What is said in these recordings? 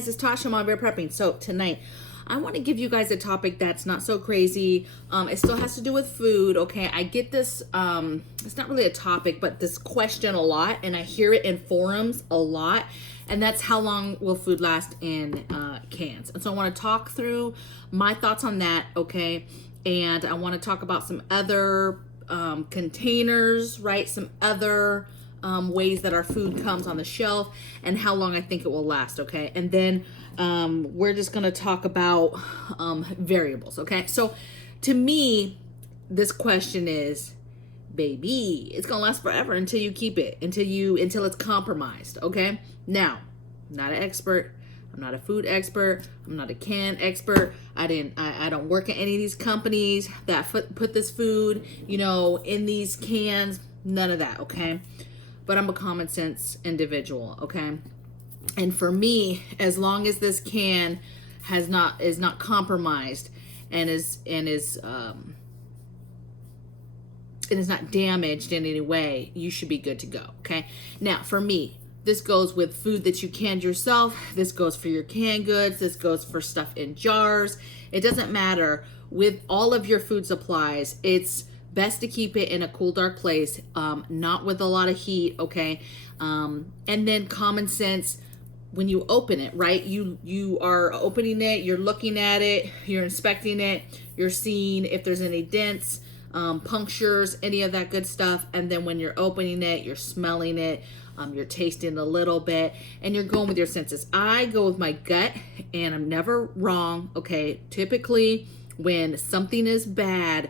guys, it's Tasha, MAMABEAR Prepping. So tonight, I want to give you guys a topic that's not so crazy. It still has to do with food, okay? I get this, it's not really a topic, but this question a lot, and I hear it in forums a lot, and that's how long will food last in cans? And so I want to talk through my thoughts on that, okay? And I want to talk about some other containers, right? Some other ways that our food comes on the shelf and how long I think it will last, okay? And then we're just gonna talk about variables, okay? So to me, this question is, baby, it's gonna last forever until you keep it, until it's compromised, okay? Now, I'm not an expert. I'm not a food expert. I'm not a can expert. I don't work at any of these companies that put this food, you know, in these cans. None of that, okay? But I'm a common sense individual, okay? And for me, as long as this can is not compromised and is not damaged in any way, you should be good to go, okay? Now, for me, this goes with food that you canned yourself. This goes for your canned goods. This goes for stuff in jars. It doesn't matter. With all of your food supplies, it's best to keep it in a cool, dark place, not with a lot of heat, okay? And then common sense, when you open it, right? You are opening it, you're looking at it, you're inspecting it, you're seeing if there's any dents, punctures, any of that good stuff. And then when you're opening it, you're smelling it, you're tasting a little bit, and you're going with your senses. I go with my gut, and I'm never wrong, okay? Typically, when something is bad,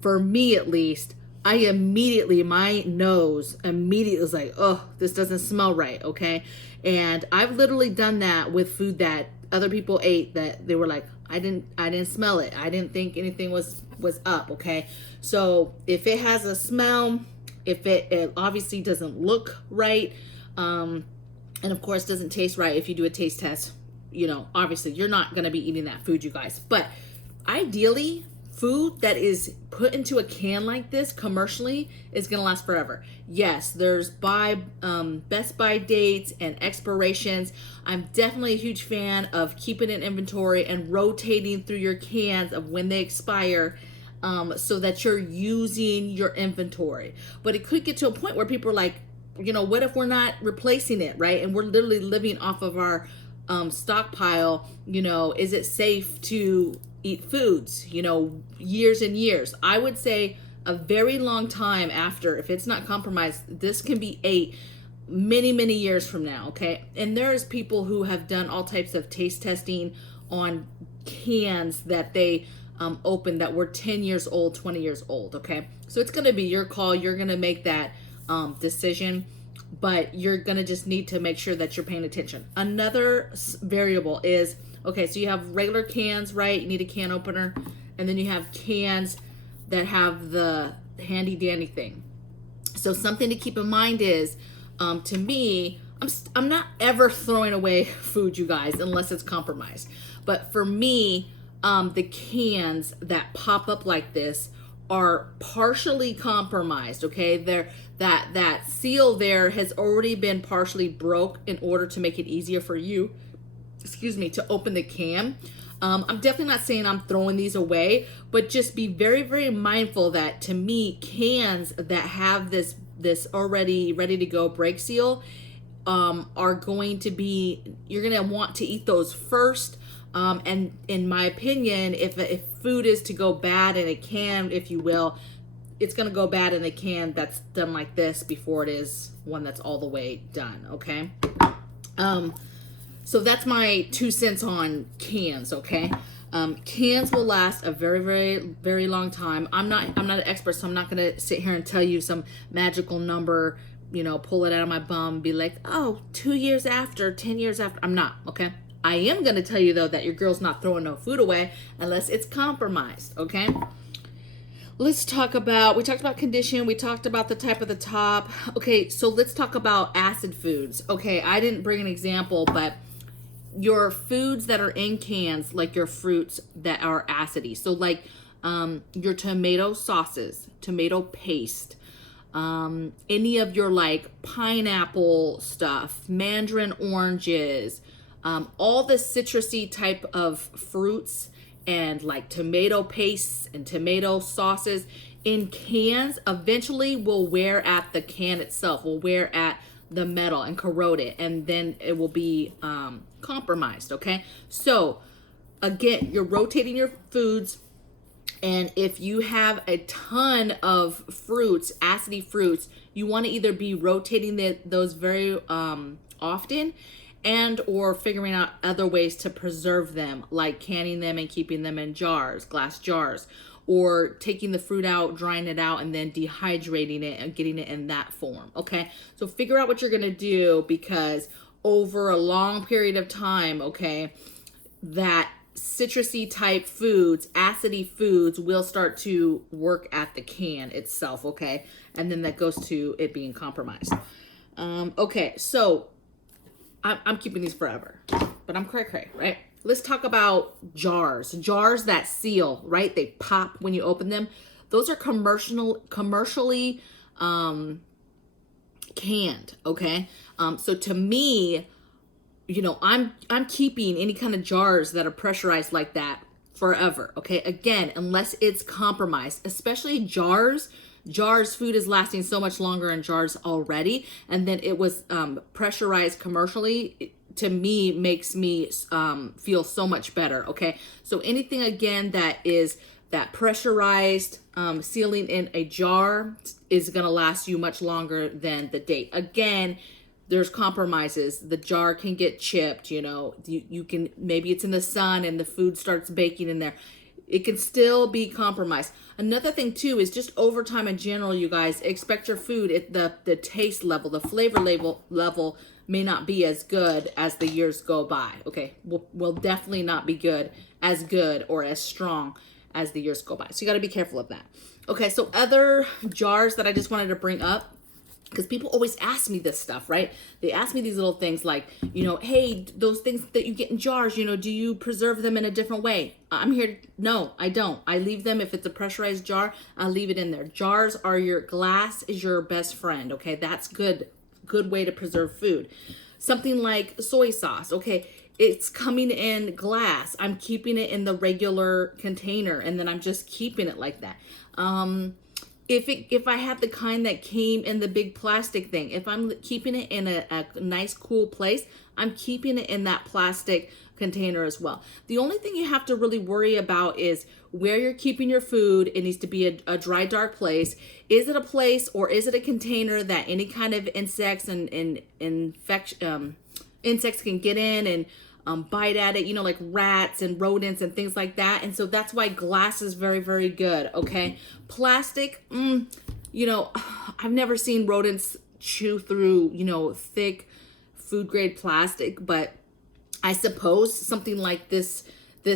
for me at least, my nose immediately is like, oh, this doesn't smell right, okay? And I've literally done that with food that other people ate that they were like, I didn't smell it. I didn't think anything was up, okay? So if it has a smell, if it obviously doesn't look right, and of course doesn't taste right, if you do a taste test, you know, obviously you're not gonna be eating that food, you guys. But ideally, food that is put into a can like this commercially is gonna last forever. Yes, there's best by dates and expirations. I'm definitely a huge fan of keeping an inventory and rotating through your cans of when they expire, so that you're using your inventory. But it could get to a point where people are like, you know, what if we're not replacing it, right? And we're literally living off of our stockpile. You know, is it safe to eat foods, you know, years and years? I would say a very long time after, if it's not compromised, this can be ate many, many years from now, okay? And there's people who have done all types of taste testing on cans that they opened that were 10 years old, 20 years old, okay? So it's gonna be your call. You're gonna make that decision, but you're gonna just need to make sure that you're paying attention. Another variable is, okay, so you have regular cans, right? You need a can opener. And then you have cans that have the handy dandy thing. So something to keep in mind is, to me, I'm not ever throwing away food, you guys, unless it's compromised. But for me, the cans that pop up like this are partially compromised, okay? That seal there has already been partially broke in order to make it easier for you, to open the can. I'm definitely not saying I'm throwing these away, but just be very, very mindful that, to me, cans that have this already ready to go break seal are going to be, you're gonna want to eat those first. And in my opinion, if food is to go bad in a can, if you will, it's gonna go bad in a can that's done like this before it is one that's all the way done, okay? So that's my 2 cents on cans, okay? Cans will last a very, very, very long time. I'm not an expert, so I'm not gonna sit here and tell you some magical number, you know, pull it out of my bum, be like, oh, 2 years after, 10 years after. I'm not, okay? I am gonna tell you though that your girl's not throwing no food away unless it's compromised, okay? Let's talk about, we talked about condition, we talked about the type of the top. Okay, so let's talk about acid foods. Okay, I didn't bring an example, but your foods that are in cans, like your fruits that are acidy. So like your tomato sauces, tomato paste, any of your like pineapple stuff, mandarin oranges, All the citrusy type of fruits and like tomato pastes and tomato sauces in cans eventually will wear at the can itself, will wear at the metal and corrode it, and then it will be compromised, okay? So again, you're rotating your foods, and if you have a ton of fruits, acidy fruits, you want to either be rotating those very often, and or figuring out other ways to preserve them, like canning them and keeping them in jars, glass jars, or taking the fruit out, drying it out, and then dehydrating it and getting it in that form, okay? So figure out what you're gonna do, because over a long period of time, okay, that citrusy type foods, acidy foods will start to work at the can itself, okay? And then that goes to it being compromised. Okay, so I'm keeping these forever, but I'm cray, right? Let's talk about jars. Jars that seal, right? They pop when you open them. Those are commercially canned, okay? So to me, you know, I'm keeping any kind of jars that are pressurized like that forever, okay? Again, unless it's compromised, especially jars. Jars, food is lasting so much longer in jars already, and then it was pressurized commercially. To me, makes me feel so much better, okay? So anything, again, that is that pressurized sealing in a jar is gonna last you much longer than the date. Again, there's compromises. The jar can get chipped, you know, you can, maybe it's in the sun and the food starts baking in there. It can still be compromised. Another thing too is just over time in general, you guys, expect your food, the taste level, the flavor level may not be as good as the years go by, okay? Will definitely not be as good or as strong as the years go by. So you gotta be careful of that. Okay, so other jars that I just wanted to bring up, because people always ask me this stuff, right? They ask me these little things like, you know, hey, those things that you get in jars, you know, do you preserve them in a different way? I'm here, no, I don't. I leave them, if it's a pressurized jar, I leave it in there. Jars are glass is your best friend, okay? That's good way to preserve food. Something like soy sauce, okay? It's coming in glass. I'm keeping it in the regular container, and then I'm just keeping it like that. If I had the kind that came in the big plastic thing, if I'm keeping it in a nice, cool place, I'm keeping it in that plastic container as well. The only thing you have to really worry about is where you're keeping your food. It needs to be a dry, dark place. Is it a place, or is it a container that any kind of insects and insects can get in and bite at it, you know, like rats and rodents and things like that. And so that's why glass is very, very good, okay? Plastic, you know, I've never seen rodents chew through, you know, thick food grade plastic, but I suppose something like this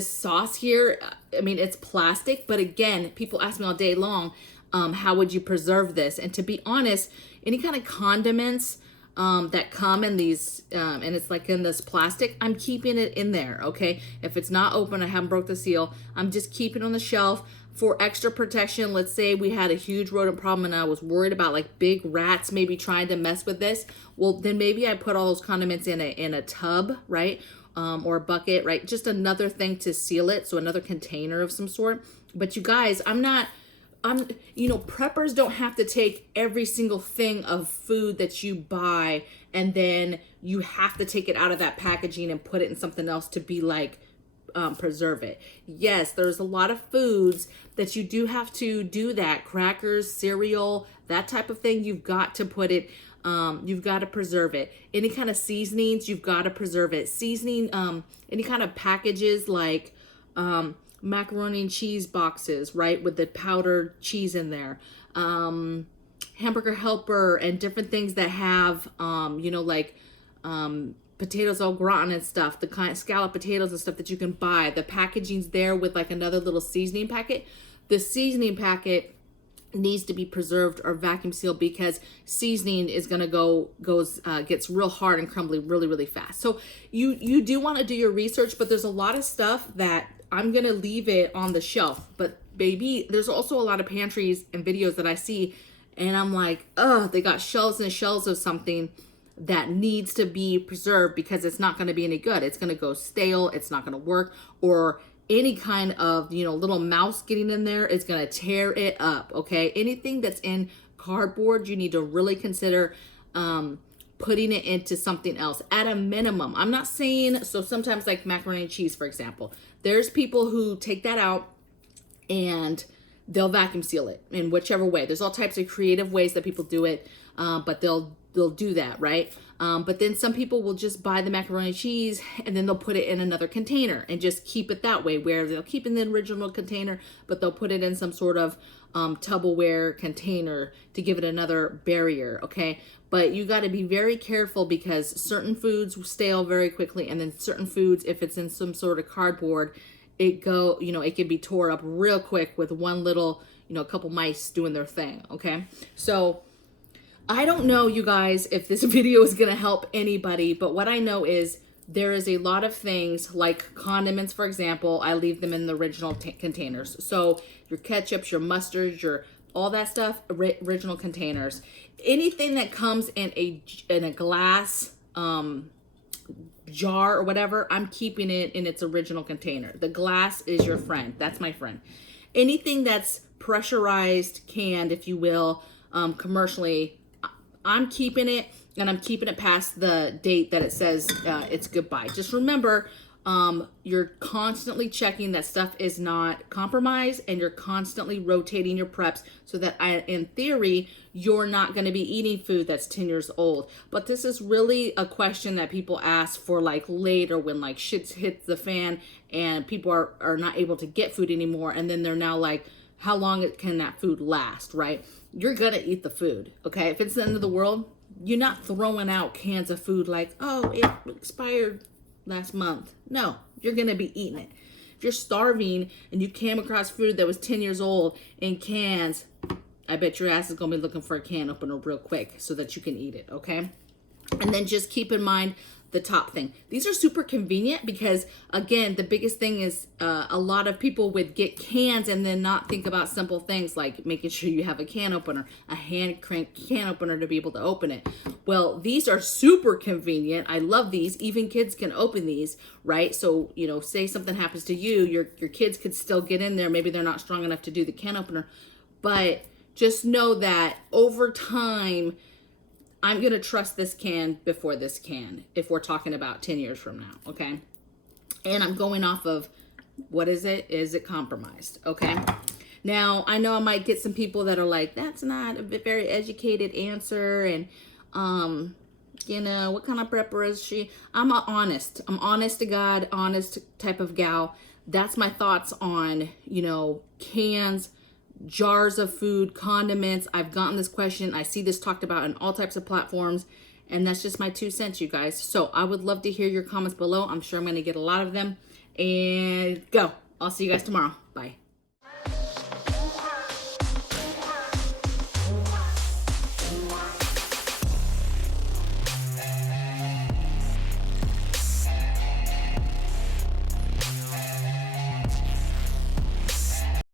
sauce here, I mean, it's plastic, but again, people ask me all day long, how would you preserve this? And to be honest, any kind of condiments that come in these, and it's like in this plastic, I'm keeping it in there, okay? If it's not open, I haven't broke the seal, I'm just keeping it on the shelf for extra protection. Let's say we had a huge rodent problem and I was worried about like big rats maybe trying to mess with this. Well, then maybe I put all those condiments in a tub, right? Or a bucket, right? Just another thing to seal it. So another container of some sort. But you guys, you know, preppers don't have to take every single thing of food that you buy and then you have to take it out of that packaging and put it in something else to be like, preserve it. Yes, there's a lot of foods that you do have to do that. Crackers, cereal, that type of thing, you've got to put it, you've got to preserve it. Any kind of seasonings, you've got to preserve it. Seasoning, any kind of packages like, macaroni and cheese boxes, right, with the powdered cheese in there, hamburger helper and different things that have, you know, like potatoes au gratin and stuff, the kind of scallop potatoes and stuff that you can buy. The packaging's there with like another little seasoning packet. The seasoning packet needs to be preserved or vacuum sealed because seasoning is gonna gets real hard and crumbly really, really fast. So you do want to do your research, but there's a lot of stuff that I'm gonna leave it on the shelf. But baby, there's also a lot of pantries and videos that I see and I'm like, oh, they got shelves and shelves of something that needs to be preserved because it's not going to be any good. It's going to go stale. It's not going to work, or any kind of, little mouse getting in there is going to tear it up. Okay. Anything that's in cardboard, you need to really consider, putting it into something else at a minimum. I'm not saying, so sometimes like macaroni and cheese, for example, there's people who take that out and they'll vacuum seal it in whichever way. There's all types of creative ways that people do it, but they'll do that, right? But then some people will just buy the macaroni and cheese and then they'll put it in another container and just keep it that way, where they'll keep in the original container, but they'll put it in some sort of Tupperware container to give it another barrier, okay? But you got to be very careful because certain foods stale very quickly, and then certain foods, if it's in some sort of cardboard, it can be tore up real quick with one little, a couple mice doing their thing, okay? So I don't know, you guys, if this video is going to help anybody, but what I know is there is a lot of things like condiments, for example, I leave them in the original containers. So your ketchups, your mustards, your all that stuff, original containers. Anything that comes in a glass jar or whatever, I'm keeping it in its original container. The glass is your friend. That's my friend. Anything that's pressurized, canned, if you will, commercially, I'm keeping it, and I'm keeping it past the date that it says it's goodbye. Just remember, you're constantly checking that stuff is not compromised, and you're constantly rotating your preps so that in theory, you're not going to be eating food that's 10 years old. But this is really a question that people ask for like later, when like shit hits the fan and people are not able to get food anymore. And then they're now like, how long can that food last, right? You're going to eat the food, okay? If it's the end of the world, you're not throwing out cans of food like, oh, it expired last month. No, you're going to be eating it. If you're starving and you came across food that was 10 years old in cans, I bet your ass is going to be looking for a can opener real quick so that you can eat it, okay? And then just keep in mind the top thing. These are super convenient because, again, the biggest thing is a lot of people would get cans and then not think about simple things like making sure you have a can opener, a hand crank can opener to be able to open it. Well, these are super convenient. I love these. Even kids can open these, right? So, say something happens to you, your kids could still get in there. Maybe they're not strong enough to do the can opener, but just know that over time, I'm going to trust this can before this can, if we're talking about 10 years from now, okay? And I'm going off of, what is it? Is it compromised, okay? Now, I know I might get some people that are like, that's not a very educated answer, and, what kind of prepper is she? I'm honest to God, honest type of gal. That's my thoughts on, cans, jars of food, condiments. I've gotten this question. I see this talked about on all types of platforms, and that's just my 2 cents, you guys. So I would love to hear your comments below. I'm sure I'm going to get a lot of them. And go. I'll see you guys tomorrow. Bye.